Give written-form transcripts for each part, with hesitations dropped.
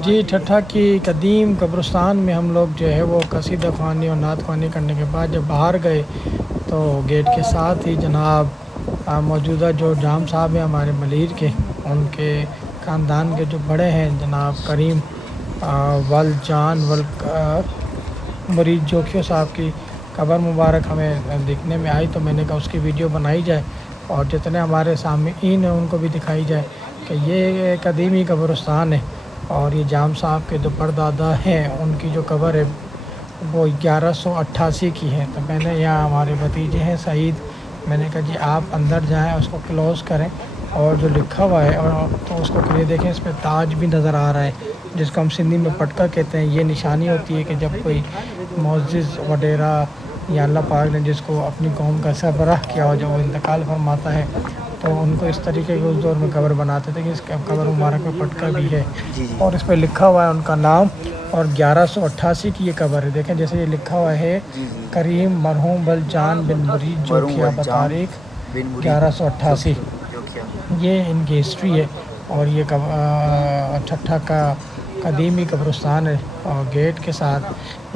जी, ठट्ठा की कदीम कब्रिस्तान में हम लोग जो है वो कसीदा ख़्वानी और नात ख़्वानी करने के बाद जब बाहर गए तो गेट के साथ ही जनाब मौजूदा जो जाम साहब हैं हमारे मलीर के, उनके ख़ानदान के जो बड़े हैं जनाब करीम वल जान वल मरीज जोखियो साहब की कब्र मुबारक हमें दिखने में आई, तो मैंने कहा उसकी वीडियो बनाई जाए और जितने हमारे सामईन हैं उनको भी दिखाई जाए कि ये कदीमी कब्रिस्तान है। और ये जाम साहब के जो परदादा हैं उनकी जो कब्र है वो 1188 की है। तो मैंने यहाँ हमारे भतीजे हैं सईद, मैंने कहा जी आप अंदर जाएं, उसको क्लोज़ करें और जो लिखा हुआ है और तो उसको क्लियर देखें, इसमें ताज भी नज़र आ रहा है जिसको हम सिंधी में पटका कहते हैं। ये निशानी होती है कि जब कोई मुअज़्ज़िज़ वगैरह या अल्लाह पाक ने जिसको अपनी कौम का सरबराह किया हो, जब वो इंतकाल फरमाता है तो उनको इस तरीके के उस दौर में कब्र बनाते थे कि इस कब्र मुबारक में पटका भी है और इस पर लिखा हुआ है उनका नाम और 1188 की ये कब्र है। देखें जैसे ये लिखा हुआ है करीम मरहूम बल जान बिन मरीज जोखिया बतारीख 1188, ये इनकी हिस्ट्री है। और ये ठट्ठा का कदीमी कब्रिस्तान है और गेट के साथ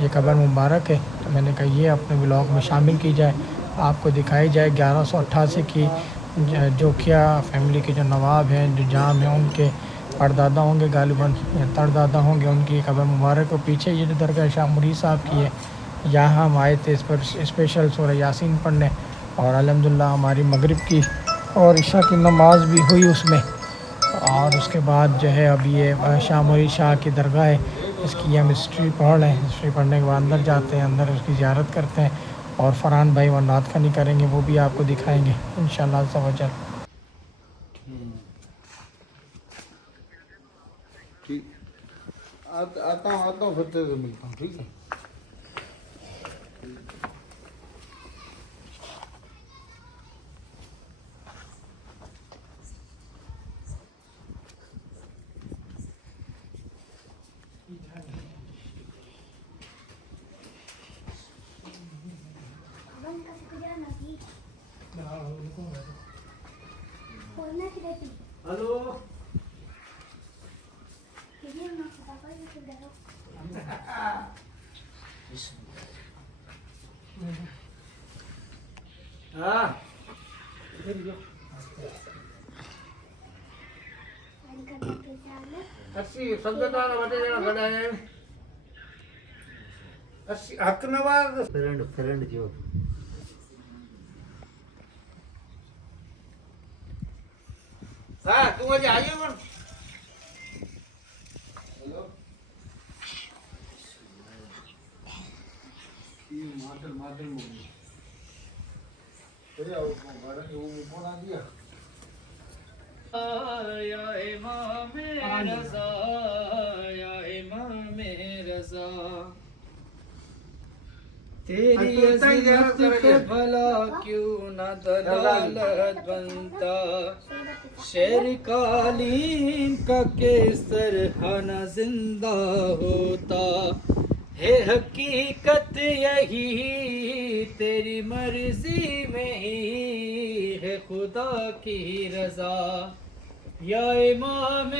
ये कब्र मुबारक है। तो मैंने कहा ये अपने ब्लॉग में शामिल की जाए, आपको दिखाई जाए 1188 की जोखिया फैमिली के जो नवाब हैं, जो जाम हैं, उनके परदादा होंगे गालिबन या तरदादा होंगे, उनकी कब्र मुबारक। और पीछे ये जो दरगाह शाह मुरीद साहब की है, यहाँ हम आए थे इस पर स्पेशल सूरह यासीन पढ़ने और अल्हम्दुलिल्लाह हमारी मगरिब की और इशा की नमाज भी हुई उसमें। और उसके बाद जो है अभी ये शाह मुरीद शाह की दरगाह है, इसकी हम हिस्ट्री पढ़ रहे हैं। हिस्ट्री पढ़ने के बाद अंदर जाते हैं, अंदर उसकी ज़ियारत करते हैं और फ़रहान भाई वह नात ख़वानी करेंगे, वो भी आपको दिखाएंगे इंशाअल्लाह अज़्ज़ा वजल। ठीक, आता हूँ फिर तेरे से मिलता हूँ, ठीक है। हेलो हाँ अस्सी सब्ज़दार बटे जरा खड़ा है अस्सी हक नवाज फ्रेंड जो हाँ तू आज आइए मन माटर मूवी अरे वो फोन आ दिया या इमाम रज़ा या इमाम रज़ा तेरी अज़मत पे भला क्यों न दलालत बनता, शेर कालीन का केसर खाना जिंदा होता है। हकीकत यही तेरी मर्जी में ही है खुदा की रज़ा। या इमाम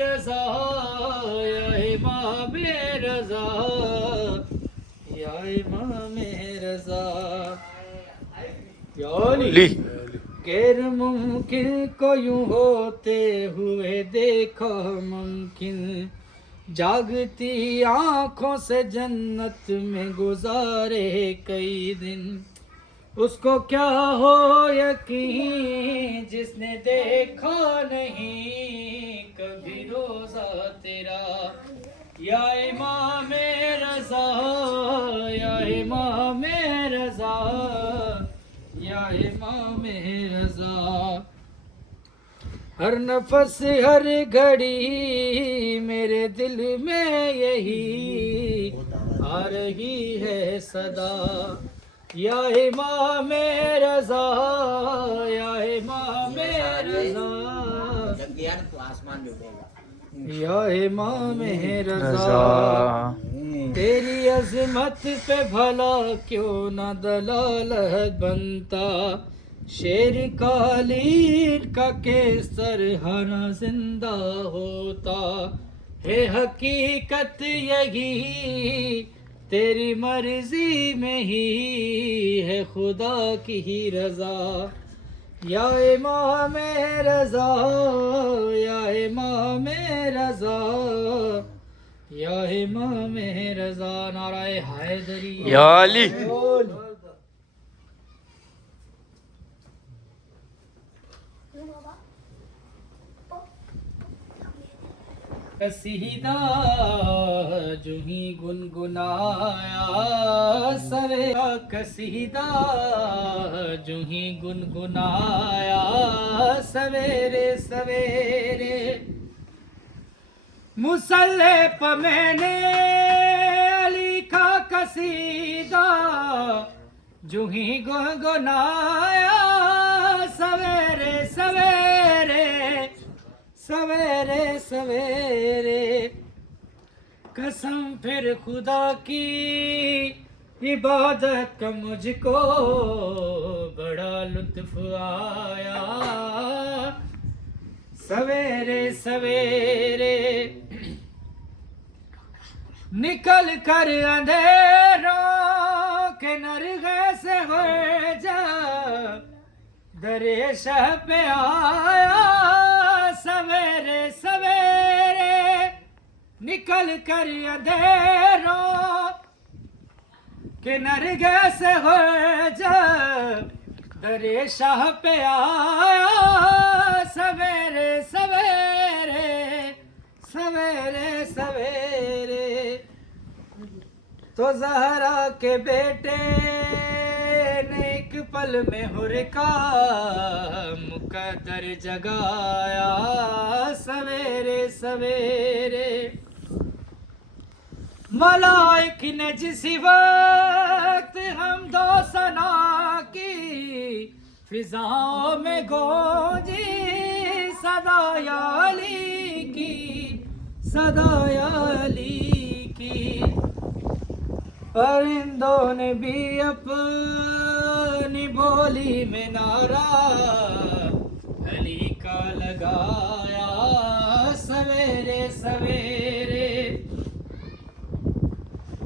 रज़ा या इमाम रज़ा या इमाम रज़ा। गैर मुमकिन को यूं होते हुए देखा मुमकिन, जागती आँखों से जन्नत में गुजारे कई दिन। उसको क्या हो यकीन जिसने देखा नहीं कभी रोज़ा तेरा। या इमाम रज़ा या इमाम रज़ा या इमाम रज़ा। हर नफस हर घड़ी मेरे दिल में यही आ रही है सदा। या इमाम रज़ा या इमाम रज़ा या इमाम रज़ा। तेरी अज़मत पे भला क्यों न दलालत बनता, शेर कालीन का केसर हरा जिंदा होता है हकीकत यही तेरी मर्जी में ही है खुदा की ही रजा। या इमाम रजा, या इमाम रजा, या इमाम रजा। नाराए हैदरी या अली। कसीदा जो ही गुनगुनाया सवेरा, कसीदा जो ही गुनगुनाया सवेरे सवेरे। मुसल्ले पर मैंने अली का कसीदा जो ही गुनगुनाया सवेरे सवेरे, सवेरे सवेरे। कसम फिर खुदा की इबादत का मुझको बड़ा लुत्फ आया सवेरे सवेरे। निकल कर अंधेरों के नरगे से हो जा दरे शह पे आया सवेरे सवेरे। निकल कर अंधेरों के नरगे से हो जा दरे शाह पे आया सवेरे सवेरे, सवेरे सवेरे। तो ज़हरा के बेटे ने एक पल में हुर का मुकद्दर जगाया सवेरे सवेरे। मलाइक ने जिस वक्त हम दो सना की फिजाओं में गूंजी सदाया अली की, सदाया अली की। परिंदों ने भी अपनी बोली में नारा अली का लगाया सवेरे सवेरे।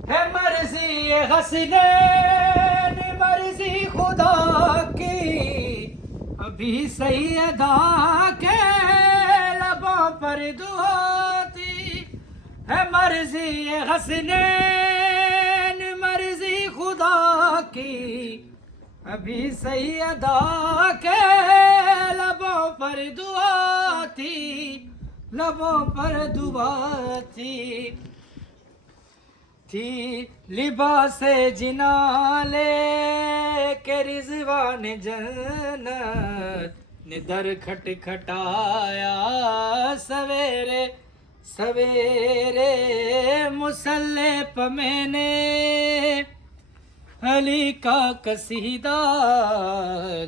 है मर्जी हसनैन मर्जी खुदा की अभी सैयदा के लबों पर दुआ थी। है मर्जी हसनैन मर्जी खुदा की अभी सैयदा के लबों पर दुआ थी, लबों पर दुआ थी। लिबास जिना ले के रिजवान जन्नत ने दर खटखटाया सवेरे सवेरे। मुसल्ले पे मैंने अली का कसीदा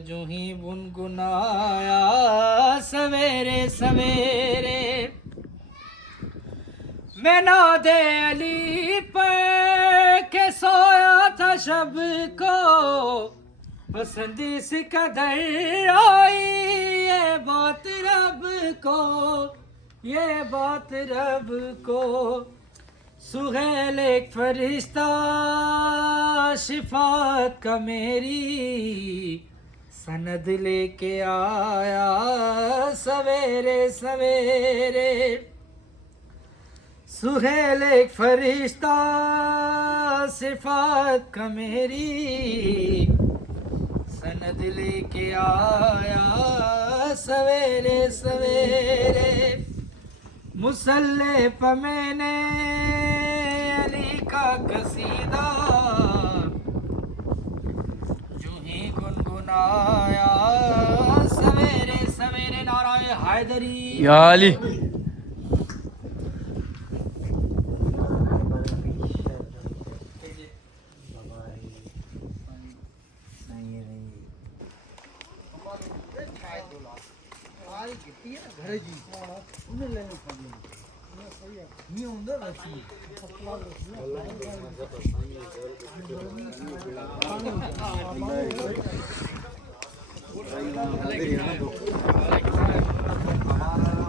जो ही गुनगुनाया सवेरे सवेरे। मैं नादे अली पर के सोया था शब को पसंद इस कदर आई ये बात रब को, ये बात रब को। सुहेल एक फरिश्ता शिफात का मेरी सनद लेके आया सवेरे सवेरे। सुहेल एक फरिश्ता सिफात का मेरी सनद लेके आया सवेरे सवेरे। मुसल्ले पे मैंने अली का कसीदा जो ही गुनगुनाया सवेरे सवेरे। नाराए हैदरी या अली। घरे जी उन्हें लेने पड़े नहीं होंगे वैसे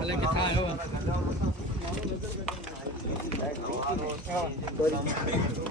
अलग था हाँ